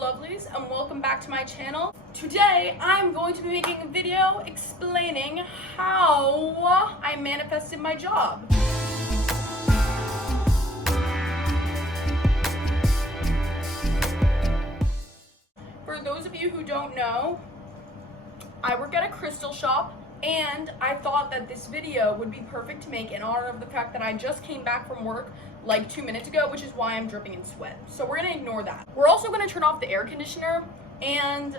lovelies, and welcome back to my channel. Today I'm going to be making a video explaining how I manifested my job. For those of you who don't know, I work at a crystal shop, and I thought that this video would be perfect to make in honor of the fact that I just came back from work like 2 minutes ago, which is why I'm dripping in sweat. So we're gonna ignore that. We're also gonna turn off the air conditioner, and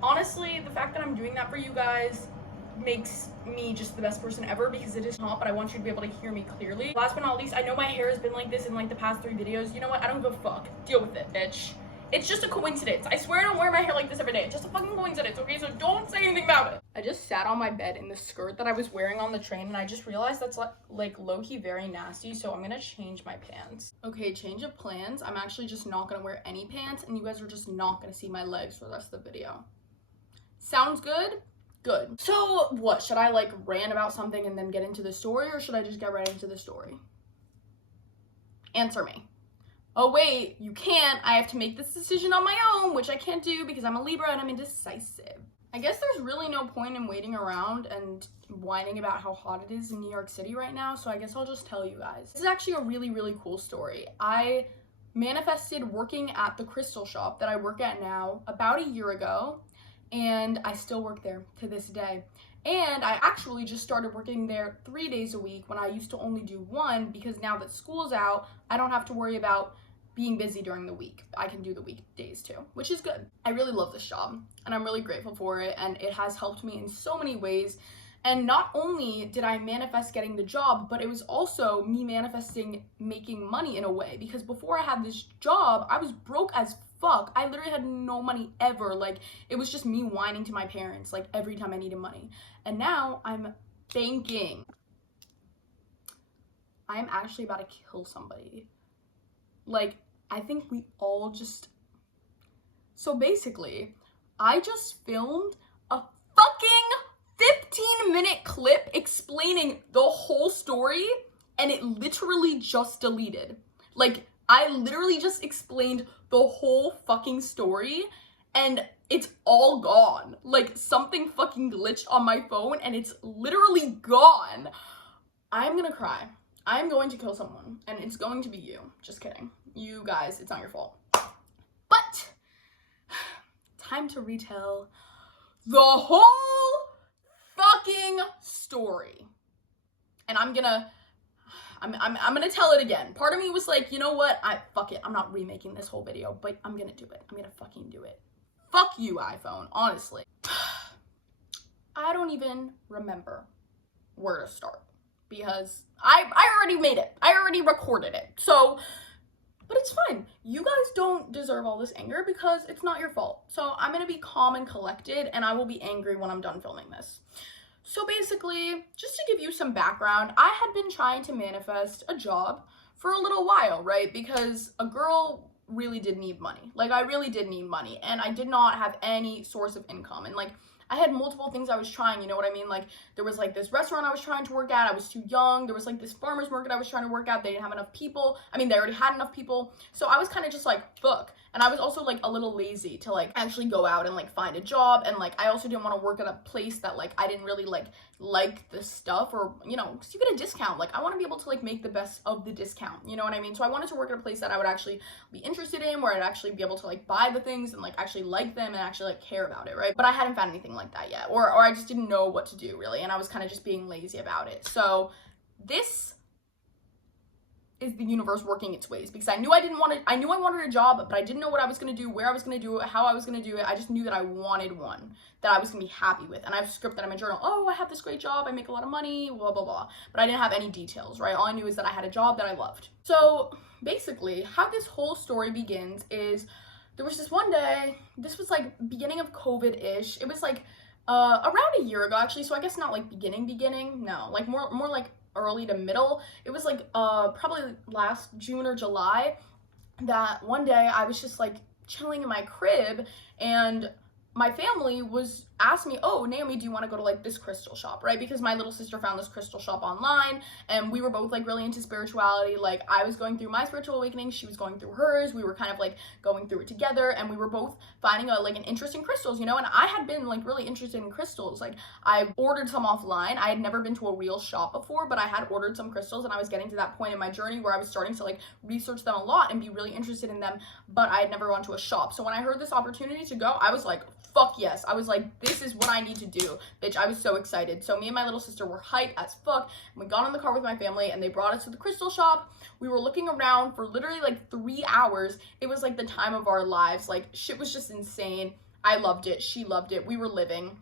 honestly, the fact that I'm doing that for you guys makes me just the best person ever because it is hot, but I want you to be able to hear me clearly. Last but not least, I know my hair has been like this in like the past 3 videos. You know what? I don't give a fuck. Deal with it, bitch. It's just a coincidence. I swear I don't wear my hair like this every day. It's just a fucking coincidence, okay? So don't say anything about it. I just sat on my bed in the skirt that I was wearing on the train, and I just realized that's like low-key very nasty, so I'm gonna change my pants. Okay, change of plans. I'm actually just not gonna wear any pants, and you guys are just not gonna see my legs for the rest of the video. Sounds good? Good. So what, should I like rant about something and then get into the story, or should I just get right into the story? Answer me. Oh wait, you can't. I have to make this decision on my own, which I can't do because I'm a Libra and I'm indecisive. I guess there's really no point in waiting around and whining about how hot it is in New York City right now, so I guess I'll just tell you guys. This is actually a really cool story. I manifested working at the crystal shop that I work at now about a year ago, and I still work there to this day. And I actually just started working there 3 days a week when I used to only do 1, because now that school's out, I don't have to worry about being busy during the week. I can do the weekdays too, which is good. I really love this job and I'm really grateful for it, and it has helped me in so many ways. And not only did I manifest getting the job, but it was also me manifesting making money in a way, because before I had this job, I was broke as fuck. I literally had no money ever. Like, it was just me whining to my parents like every time I needed money. And now I'm banking. I'm actually about to kill somebody. Like, I think we all just... So basically, I just filmed a fucking 15-minute clip explaining the whole story, and it literally just deleted. Like, I literally just explained the whole fucking story, and it's all gone. Like, something fucking glitched on my phone, and it's literally gone. I'm gonna cry. I'm going to kill someone, and it's going to be you. Just kidding. You guys, it's not your fault. But, time to retell the whole fucking story. And I'm gonna tell it again. Part of me was like, you know what? Fuck it. I'm not remaking this whole video, but I'm gonna do it. I'm gonna fucking do it. Fuck you, iPhone, honestly. I don't even remember where to start, because I already made it. I already recorded it. So, but it's fine. You guys don't deserve all this anger because it's not your fault. So I'm gonna be calm and collected, and I will be angry when I'm done filming this. So basically, just to give you some background, I had been trying to manifest a job for a little while, right? Because a girl really did need money. Like, I really did need money, and I did not have any source of income. And like, I had multiple things I was trying, you know what I mean? Like, there was like this restaurant I was trying to work at, I was too young. There was like this farmer's market I was trying to work at, they didn't have enough people. I mean, they already had enough people. So I was kind of just like, fuck. And I was also like a little lazy to like actually go out and like find a job. And like, I also didn't want to work at a place that like I didn't really like the stuff, or, you know, because you get a discount. Like, I want to be able to like make the best of the discount, you know what I mean? So I wanted to work at a place that I would actually be interested in, where I'd actually be able to like buy the things and like actually like them and actually like care about it, right? But I hadn't found anything like that yet, or I just didn't know what to do really, and I was kind of just being lazy about it. So this is the universe working its ways, because I knew I wanted a job, but I didn't know what I was going to do, where I was going to do it, how I was going to do it. I just knew that I wanted one that I was going to be happy with. And I have a script that in my journal. Oh, I have this great job, I make a lot of money, blah blah blah. But I didn't have any details, right? All I knew is that I had a job that I loved. So basically, how this whole story begins is there was this one day, this was like beginning of COVID-ish. It was like around a year ago, actually. So I guess not like beginning, no, like more like early to middle. It was like probably last June or July, that one day I was just like chilling in my crib, and my family was asked me, oh, Naomi, do you want to go to like this crystal shop, right? Because my little sister found this crystal shop online, and we were both like really into spirituality. Like, I was going through my spiritual awakening, she was going through hers. We were kind of like going through it together, and we were both finding like an interest in crystals, you know. And I had been like really interested in crystals. Like, I ordered some offline. I had never been to a real shop before, but I had ordered some crystals, and I was getting to that point in my journey where I was starting to like research them a lot and be really interested in them, but I had never gone to a shop. So when I heard this opportunity to go, I was like, fuck yes. I was like, this is what I need to do, bitch. I was so excited. So me and my little sister were hyped as fuck, and we got in the car with my family, and they brought us to the crystal shop. We were looking around for literally like 3 hours. It was like the time of our lives. Like, shit was just insane. I loved it. She loved it. We were living.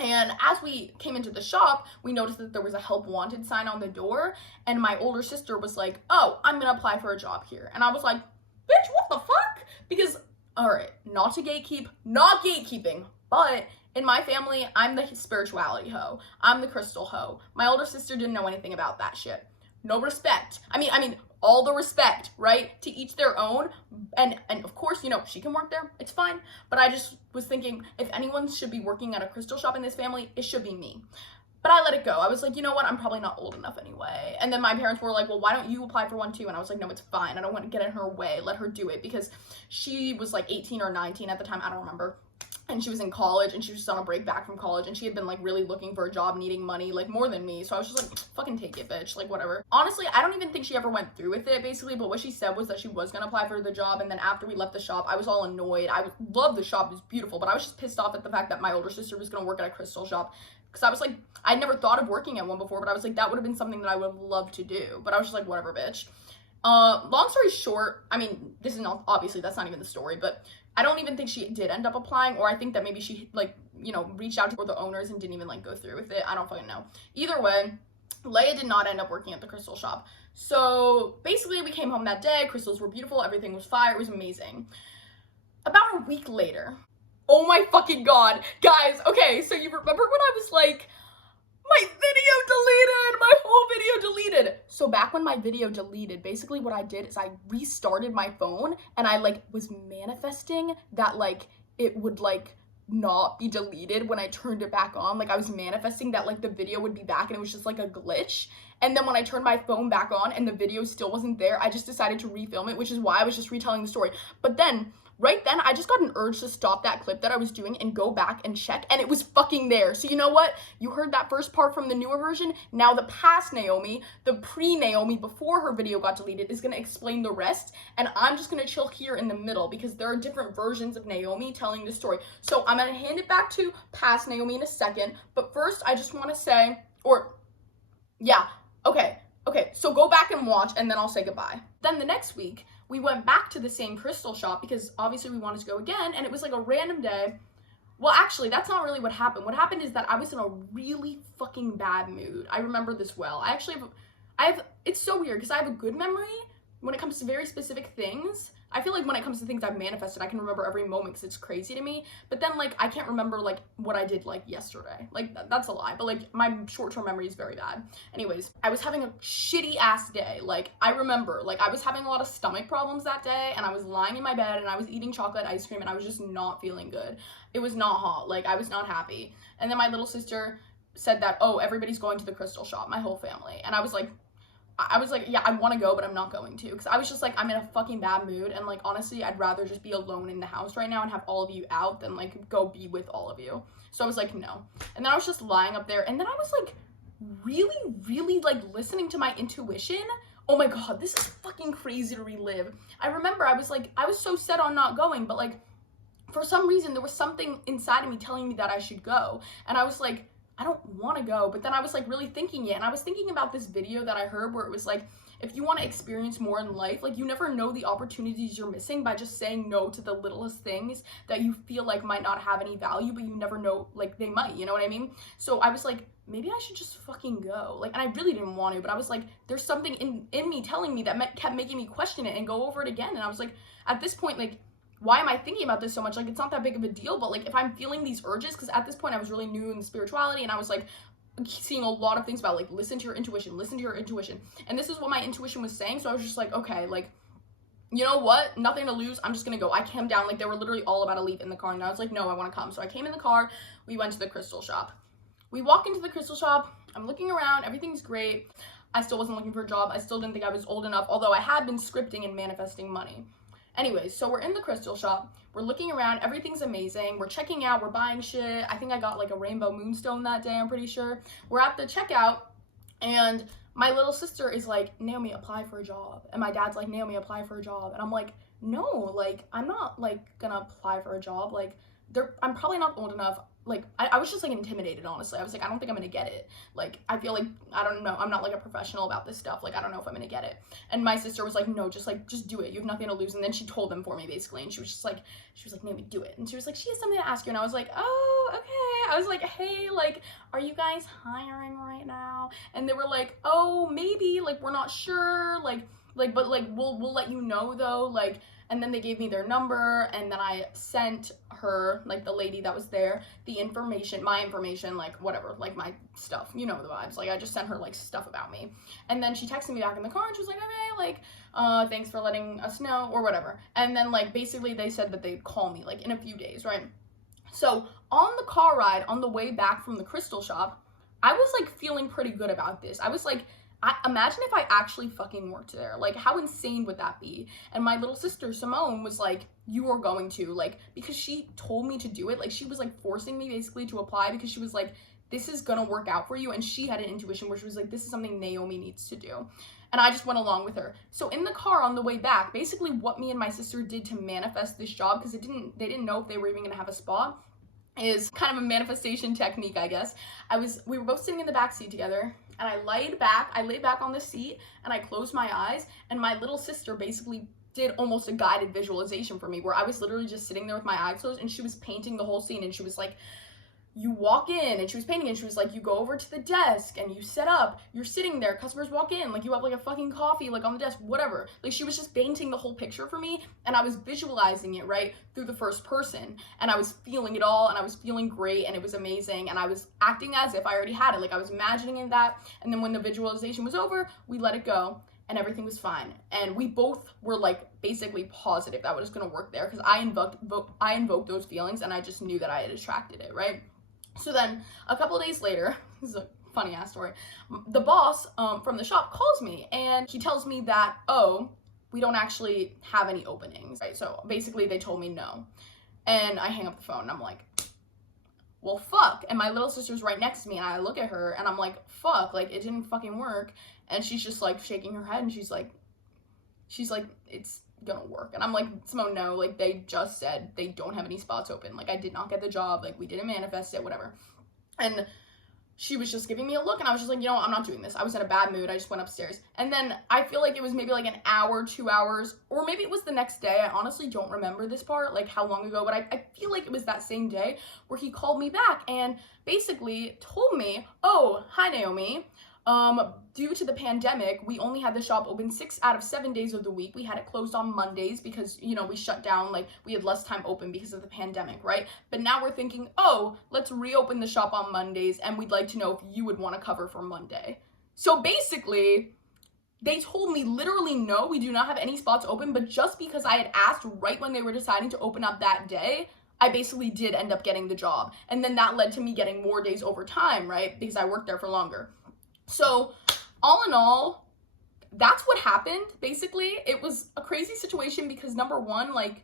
And as we came into the shop, we noticed that there was a help wanted sign on the door, and my older sister was like, oh, I'm gonna apply for a job here. And I was like, bitch, what the fuck? Because, all right, not gatekeeping, but in my family, I'm the spirituality hoe. I'm the crystal hoe. My older sister didn't know anything about that shit. No respect. I mean, all the respect, right? To each their own. And of course, you know, she can work there. It's fine. But I just was thinking, if anyone should be working at a crystal shop in this family, it should be me. But I let it go. I was like, you know what? I'm probably not old enough anyway. And then my parents were like, well, why don't you apply for one too? And I was like, no, it's fine. I don't want to get in her way. Let her do it. Because she was like 18 or 19 at the time. I don't remember. And she was in college, and she was just on a break back from college, and she had been like really looking for a job, needing money, like more than me. So I was just like, fucking take it, bitch, like whatever. Honestly, I don't even think she ever went through with it, basically, but what she said was that she was gonna apply for the job. And then after we left the shop, I was all annoyed. I loved the shop, it was beautiful, but I was just pissed off at the fact that my older sister was gonna work at a crystal shop, because I was like, I'd never thought of working at one before, but I was like, that would have been something that I would have loved to do. But I was just like, whatever, bitch. Long story short, I mean, this is not, obviously that's not even the story, but I don't even think she did end up applying, or I think that maybe she like, you know, reached out to the owners and didn't even like go through with it. I don't fucking know. Either way, Leia did not end up working at the crystal shop. So basically we came home that day, crystals were beautiful, everything was fire, it was amazing. About a week later, oh my fucking god, guys, okay, so you remember when I was like, my video deleted, my whole video deleted. So back when my video deleted, basically what I did is I restarted my phone, and I like was manifesting that like it would like not be deleted when I turned it back on. Like, I was manifesting that like the video would be back, and it was just like a glitch. And then when I turned my phone back on and the video still wasn't there, I just decided to refilm it, which is why I was just retelling the story. But then right then, I just got an urge to stop that clip that I was doing and go back and check, and it was fucking there. So you know what? You heard that first part from the newer version. Now the past Naomi, the pre-Naomi before her video got deleted, is gonna explain the rest, and I'm just gonna chill here in the middle because there are different versions of Naomi telling the story. So I'm gonna hand it back to past Naomi in a second, but first I just wanna say, okay, so go back and watch, and then I'll say goodbye. Then the next week, we went back to the same crystal shop because obviously we wanted to go again, and it was like a random day. Well, actually, that's not really what happened. What happened is that I was in a really fucking bad mood. I remember this well. It's so weird because I have a good memory when it comes to very specific things. I feel like when it comes to things I've manifested, I can remember every moment because it's crazy to me. But then, like, I can't remember, like, what I did, like, yesterday. Like, that's a lie. But, like, my short-term memory is very bad. Anyways, I was having a shitty-ass day. Like, I remember, like, I was having a lot of stomach problems that day, and I was lying in my bed, and I was eating chocolate ice cream, and I was just not feeling good. It was not hot. Like, I was not happy. And then my little sister said that, oh, everybody's going to the crystal shop, my whole family. And I was like, yeah, I want to go, but I'm not going to, because I was just like, I'm in a fucking bad mood, and like, honestly, I'd rather just be alone in the house right now and have all of you out than like go be with all of you. So I was like, no. And then I was just lying up there, and then I was like really like listening to my intuition. Oh my god, this is fucking crazy to relive. I remember I was so set on not going, but like for some reason there was something inside of me telling me that I should go, and I was like, I don't want to go. But then I was like really thinking it, and I was thinking about this video that I heard where it was like, if you want to experience more in life, like, you never know the opportunities you're missing by just saying no to the littlest things that you feel like might not have any value, but you never know, like, they might, you know what I mean? So I was like, maybe I should just fucking go. Like, and I really didn't want to, but I was like, there's something in me telling me that kept making me question it and go over it again. And I was like, at this point, like, why am I thinking about this so much? Like, it's not that big of a deal, but like, if I'm feeling these urges, because at this point I was really new in spirituality, and I was like seeing a lot of things about like, listen to your intuition, and this is what my intuition was saying. So I was just like, okay, like, you know what? Nothing to lose. I'm just gonna go. I came down, like, they were literally all about to leave in the car, and I was like, no, I want to come. So I came in the car. We went to the crystal shop. We walk into the crystal shop. I'm looking around. Everything's great. I still wasn't looking for a job. I still didn't think I was old enough, although I had been scripting and manifesting money. Anyways, so we're in the crystal shop. We're looking around. Everything's amazing. We're checking out. We're buying shit. I think I got like a rainbow moonstone that day, I'm pretty sure. We're at the checkout, and my little sister is like, Naomi, apply for a job. And my dad's like, Naomi, apply for a job. And I'm like, no, like, I'm not, like, gonna apply for a job. Like, I'm probably not old enough. Like, I was just, like, intimidated, honestly. I was like, I don't think I'm gonna get it. Like, I feel like, I don't know, I'm not, like, a professional about this stuff. Like, I don't know if I'm gonna get it. And my sister was like, no, just do it. You have nothing to lose. And then she told them for me, basically. And she was like, Naomi, do it. And she was like, she has something to ask you. And I was like, oh, okay. I was like, hey, like, are you guys hiring right now? And they were like, oh, maybe, like, we're not sure, but like we'll let you know though, like. And then they gave me their number, and then I sent her, like, the lady that was there, the information, my information, like, whatever, like, my stuff, you know the vibes. Like, I just sent her, like, stuff about me. And then she texted me back in the car, and she was like, okay, like, thanks for letting us know, or whatever. And then, like, basically they said that they'd call me, like, in a few days, right? So on the car ride, on the way back from the crystal shop, I was, like, feeling pretty good about this. I was like, imagine if I actually fucking worked there. Like, how insane would that be? And my little sister, Simone, was like, you are going to, like, because she told me to do it. Like, she was, like, forcing me, basically, to apply, because she was like, this is gonna work out for you. And she had an intuition where she was like, this is something Naomi needs to do. And I just went along with her. So in the car on the way back, basically what me and my sister did to manifest this job, because they didn't know if they were even gonna have a spot, is kind of a manifestation technique, I guess. We were both sitting in the back seat together, and I laid back on the seat, and I closed my eyes, and my little sister basically did almost a guided visualization for me, where I was literally just sitting there with my eyes closed, and she was painting the whole scene, and she was like, you walk in, and she was painting, and she was like, you go over to the desk, and you set up, you're sitting there, customers walk in, like, you have, like, a fucking coffee, like, on the desk, whatever. Like, she was just painting the whole picture for me, and I was visualizing it, right, through the first person, and I was feeling it all, and I was feeling great, and it was amazing, and I was acting as if I already had it, like, I was imagining that, and then when the visualization was over, we let it go, and everything was fine. And we both were, like, basically positive that was gonna work there, because I invoked those feelings, and I just knew that I had attracted it, right? So then, a couple of days later, this is a funny ass story, the boss from the shop calls me, and he tells me that, oh, we don't actually have any openings, right? So basically they told me no. And I hang up the phone, and I'm like, well, fuck. And my little sister's right next to me, and I look at her, and I'm like, fuck, like, it didn't fucking work. And she's just, like, shaking her head, and she's like, it's gonna work. And I'm like, Simone, no, like, they just said they don't have any spots open. Like, I did not get the job. Like, we didn't manifest it, whatever. And she was just giving me a look, and I was just like, you know what, I'm not doing this. I was in a bad mood. I just went upstairs. And then I feel like it was maybe like an hour, 2 hours, or maybe it was the next day. I honestly don't remember this part, like how long ago, but I feel like it was that same day where he called me back and basically told me, oh, hi, Naomi. Due to the pandemic, we only had the shop open 6 out of 7 days of the week. We had it closed on Mondays because, you know, we shut down, like, we had less time open because of the pandemic, right? But now we're thinking, oh, let's reopen the shop on Mondays, and we'd like to know if you would want to cover for Monday. So basically, they told me literally, no, we do not have any spots open, but just because I had asked right when they were deciding to open up that day, I basically did end up getting the job. And then that led to me getting more days over time, right? Because I worked there for longer. So, all in all, that's what happened, basically. It was a crazy situation because, number one, like,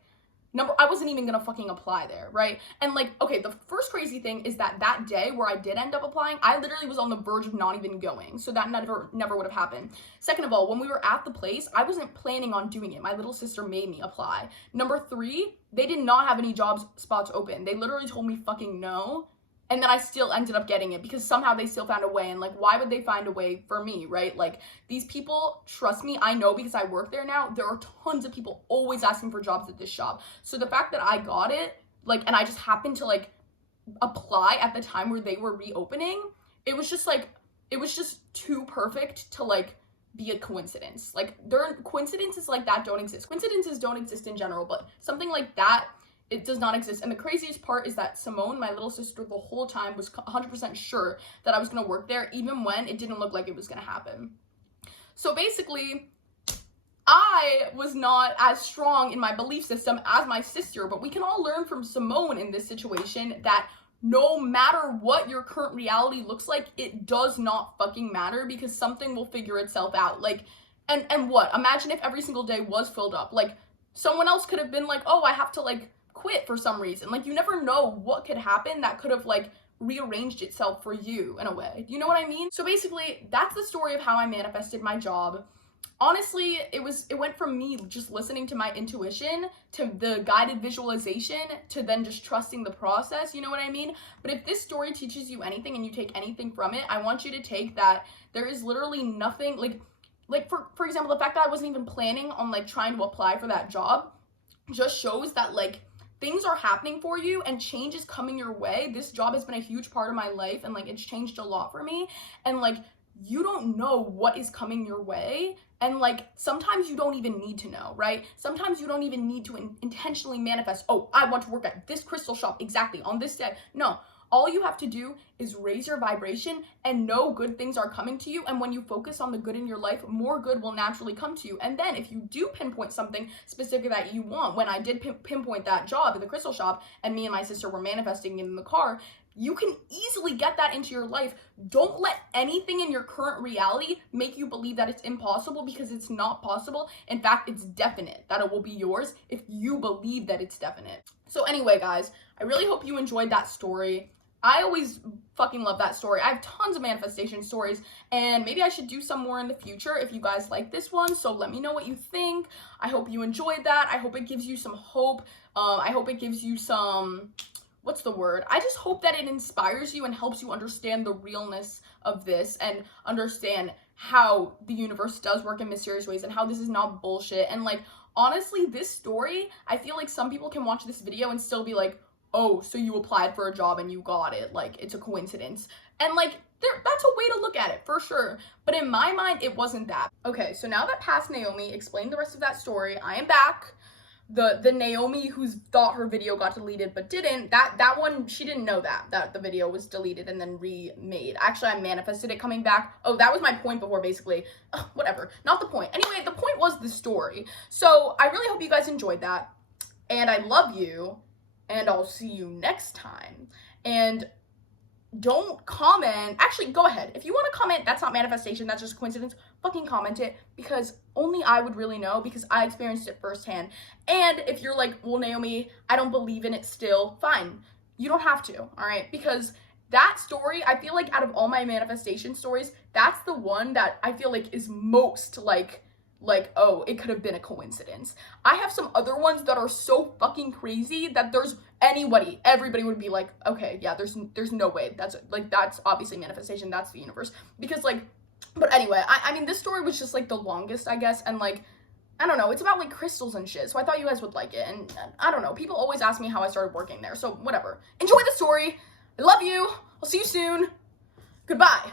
I wasn't even gonna fucking apply there, right? And, like, okay, the first crazy thing is that day where I did end up applying, I literally was on the verge of not even going, so that never would have happened. Second of all, when we were at the place, I wasn't planning on doing it. My little sister made me apply. Number three, they did not have any spots open. They literally told me fucking no. And then I still ended up getting it because somehow they still found a way. And, like, why would they find a way for me, right? Like, these people, trust me, I know because I work there now, there are tons of people always asking for jobs at this shop. So the fact that I got it, like, and I just happened to, like, apply at the time where they were reopening, it was just too perfect to, like, be a coincidence. Like, coincidences like that don't exist. Coincidences don't exist in general, but something like that, it does not exist. And the craziest part is that Simone, my little sister, the whole time was 100% sure that I was gonna work there, even when it didn't look like it was gonna happen. So basically, I was not as strong in my belief system as my sister, but we can all learn from Simone in this situation that no matter what your current reality looks like, it does not fucking matter because something will figure itself out. Like, and what? Imagine if every single day was filled up. Like, someone else could have been like, oh, I have to like quit for some reason. Like, you never know what could happen that could have like rearranged itself for you in a way. You know what I mean? So basically, that's the story of how I manifested my job. Honestly, it went from me just listening to my intuition to the guided visualization to then just trusting the process, you know what I mean? But if this story teaches you anything and you take anything from it, I want you to take that there is literally nothing like for example, the fact that I wasn't even planning on like trying to apply for that job just shows that like things are happening for you and change is coming your way. This job has been a huge part of my life and like it's changed a lot for me, and like you don't know what is coming your way, and like sometimes you don't even need to know, right? Sometimes you don't even need to intentionally manifest, oh, I want to work at this crystal shop exactly on this day. No, all you have to do is raise your vibration and know good things are coming to you, and when you focus on the good in your life, more good will naturally come to you. And then if you do pinpoint something specific that you want, when I did pinpoint that job at the crystal shop and me and my sister were manifesting in the car, you can easily get that into your life. Don't let anything in your current reality make you believe that it's impossible, because it's not possible. In fact, it's definite that it will be yours if you believe that it's definite. So anyway, guys, I really hope you enjoyed that story. I always fucking love that story. I have tons of manifestation stories, and maybe I should do some more in the future if you guys like this one. So let me know what you think. I hope you enjoyed that. I hope it gives you some hope. I hope it gives you some... what's the word? I just hope that it inspires you and helps you understand the realness of this and understand how the universe does work in mysterious ways and how this is not bullshit. And like, honestly, this story, I feel like some people can watch this video and still be like, oh, so you applied for a job and you got it. Like, it's a coincidence. And like, that's a way to look at it for sure. But in my mind, it wasn't that. Okay, so now that past Naomi explained the rest of that story, I am back. The Naomi who thought her video got deleted but didn't, that one, she didn't know that the video was deleted and then remade. Actually, I manifested it coming back. Oh, that was my point before, basically. Ugh, whatever, not the point. Anyway, the point was the story. So I really hope you guys enjoyed that, and I love you, and I'll see you next time. And don't comment. Actually, go ahead. If you want to comment, that's not manifestation, that's just a coincidence, fucking comment it, because only I would really know, because I experienced it firsthand. And if you're like, well, Naomi, I don't believe in it still, fine. You don't have to, all right? Because that story, I feel like out of all my manifestation stories, that's the one that I feel like is most like, oh, it could have been a coincidence. I have some other ones that are so fucking crazy that everybody would be like, okay, yeah, there's no way. That's obviously manifestation. That's the universe. Because like, but anyway, I mean, this story was just like the longest, I guess. And like, I don't know, it's about like crystals and shit. So I thought you guys would like it. And I don't know, people always ask me how I started working there. So whatever. Enjoy the story. I love you. I'll see you soon. Goodbye.